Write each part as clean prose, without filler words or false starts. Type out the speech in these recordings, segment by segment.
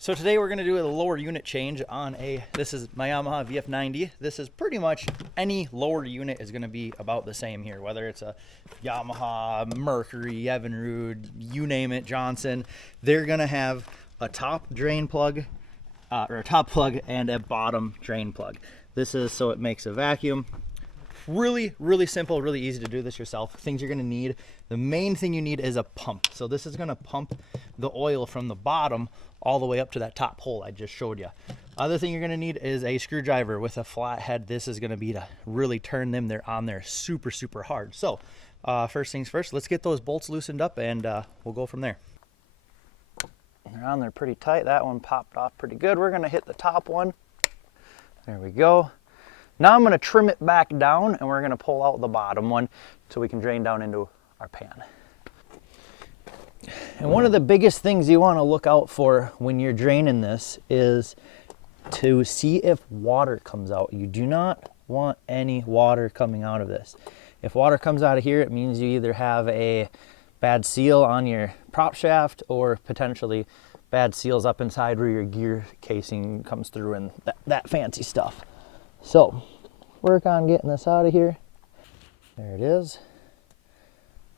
So today we're going to do a lower unit change on this is my Yamaha VF90. This is pretty much any lower unit is going to be about the same here, whether it's a Yamaha, Mercury, Evinrude, you name it, Johnson. They're going to have a top drain plug, or a top plug and a bottom drain plug. This is so it makes a vacuum. Really, really simple, really easy to do this yourself. Things you're gonna need. The main thing you need is a pump. So this is gonna pump the oil from the bottom all the way up to that top hole I just showed you. Other thing you're gonna need is a screwdriver with a flat head. This is gonna be to really turn them on there super, super hard. So first things first, let's get those bolts loosened up and we'll go from there. They're on there pretty tight. That one popped off pretty good. We're gonna hit the top one. There we go. Now I'm going to trim it back down and we're going to pull out the bottom one so we can drain down into our pan. And one of the biggest things you want to look out for when you're draining this is to see if water comes out. You do not want any water coming out of this. If water comes out of here, it means you either have a bad seal on your prop shaft or potentially bad seals up inside where your gear casing comes through and that fancy stuff. So, work on getting this out of here. There it is.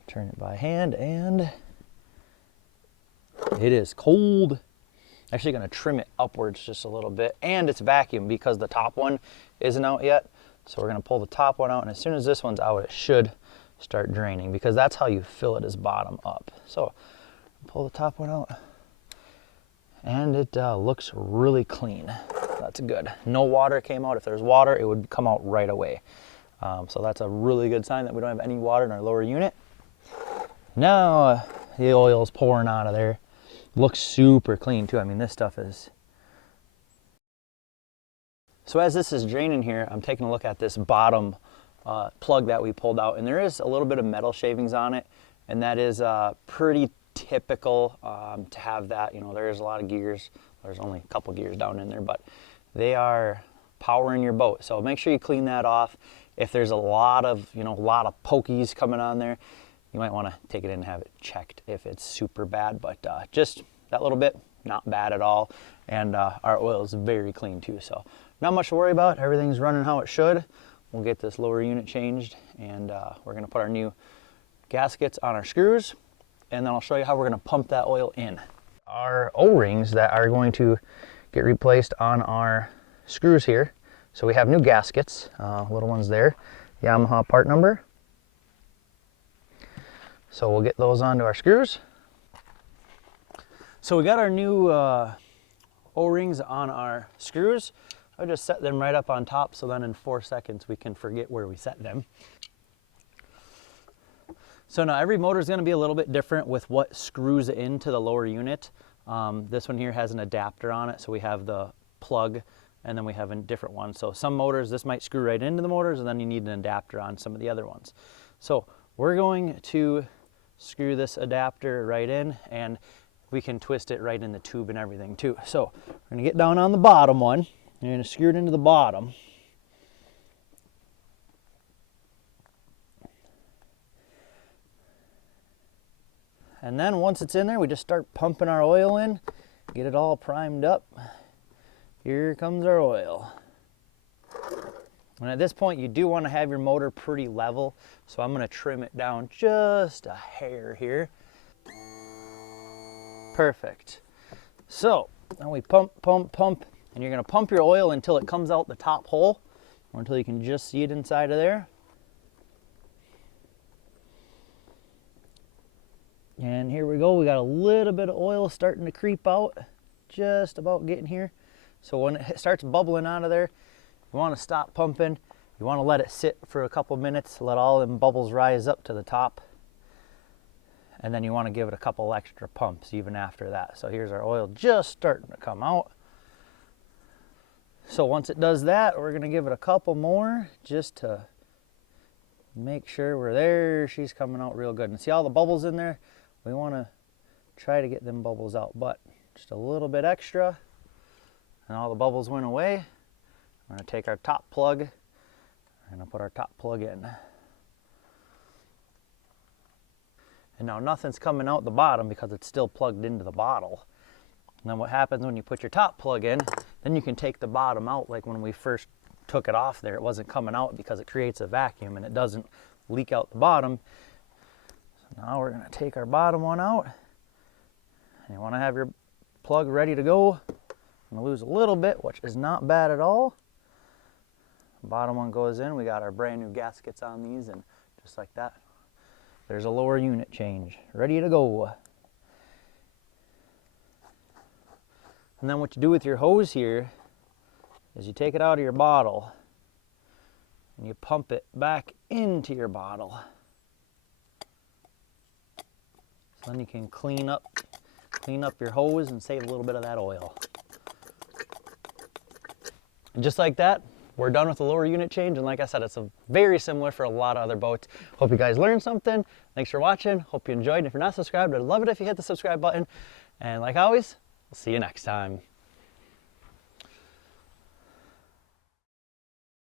Turn it by hand and it is cold. Actually going to trim it upwards just a little bit, and it's vacuum because the top one isn't out yet. So we're going to pull the top one out, and as soon as this one's out, it should start draining because that's how you fill it, is bottom up. So pull the top one out and it looks really clean. That's good. No water came out. If there's water, it would come out right away. So that's a really good sign that we don't have any water in our lower unit. Now the oil is pouring out of there. Looks super clean too. I mean, this stuff is. So as this is draining here, I'm taking a look at this bottom plug that we pulled out, and there is a little bit of metal shavings on it, and that is pretty typical to have that. You know, there's a lot of gears. There's only a couple gears down in there, but they are powering your boat. So make sure you clean that off. If there's a lot of pokies coming on there, you might want to take it in and have it checked if it's super bad. But just that little bit, not bad at all. And our oil is very clean too. So not much to worry about. Everything's running how it should. We'll get this lower unit changed, and we're going to put our new gaskets on our screws, and then I'll show you how we're going to pump that oil in. Our O-rings that are going to get replaced on our screws here. So we have new gaskets, little ones there, Yamaha part number. So we'll get those onto our screws. So we got our new O-rings on our screws. I'll just set them right up on top, so then in 4 seconds we can forget where we set them. So now every motor is going to be a little bit different with what screws into the lower unit. This one here has an adapter on it, so we have the plug and then we have a different one. So some motors, this might screw right into the motors, and then you need an adapter on some of the other ones. So we're going to screw this adapter right in, and we can twist it right in the tube and everything too. So we're going to get down on the bottom one. You're going to screw it into the bottom. And then once it's in there, we just start pumping our oil in, get it all primed up. Here comes our oil. And at this point, you do want to have your motor pretty level, so I'm going to trim it down just a hair here. Perfect. So now we pump, pump, pump, and you're going to pump your oil until it comes out the top hole, or until you can just see it inside of there. And here we go. We got a little bit of oil starting to creep out, just about getting here. So when it starts bubbling out of there, you want to stop pumping. You want to let it sit for a couple minutes, let all them bubbles rise up to the top. And then you want to give it a couple extra pumps even after that. So here's our oil just starting to come out. So once it does that, we're going to give it a couple more just to make sure we're there. She's coming out real good. And see all the bubbles in there? We want to try to get them bubbles out, but just a little bit extra. And all the bubbles went away. We're going to take our top plug. We're going to put our top plug in. And now nothing's coming out the bottom because it's still plugged into the bottle. And then what happens when you put your top plug in, then you can take the bottom out. Like when we first took it off there, it wasn't coming out because it creates a vacuum and it doesn't leak out the bottom. So now we're going to take our bottom one out. And you want to have your plug ready to go. I'm going to lose a little bit, which is not bad at all. Bottom one goes in. We got our brand new gaskets on these, and just like that, there's a lower unit change ready to go. And then what you do with your hose here is you take it out of your bottle and you pump it back into your bottle. So then you can clean up your hose and save a little bit of that oil. And just like that, we're done with the lower unit change. And like I said, it's very similar for a lot of other boats. Hope you guys learned something. Thanks for watching. Hope you enjoyed. And if you're not subscribed, I'd love it if you hit the subscribe button. And like always, we'll see you next time.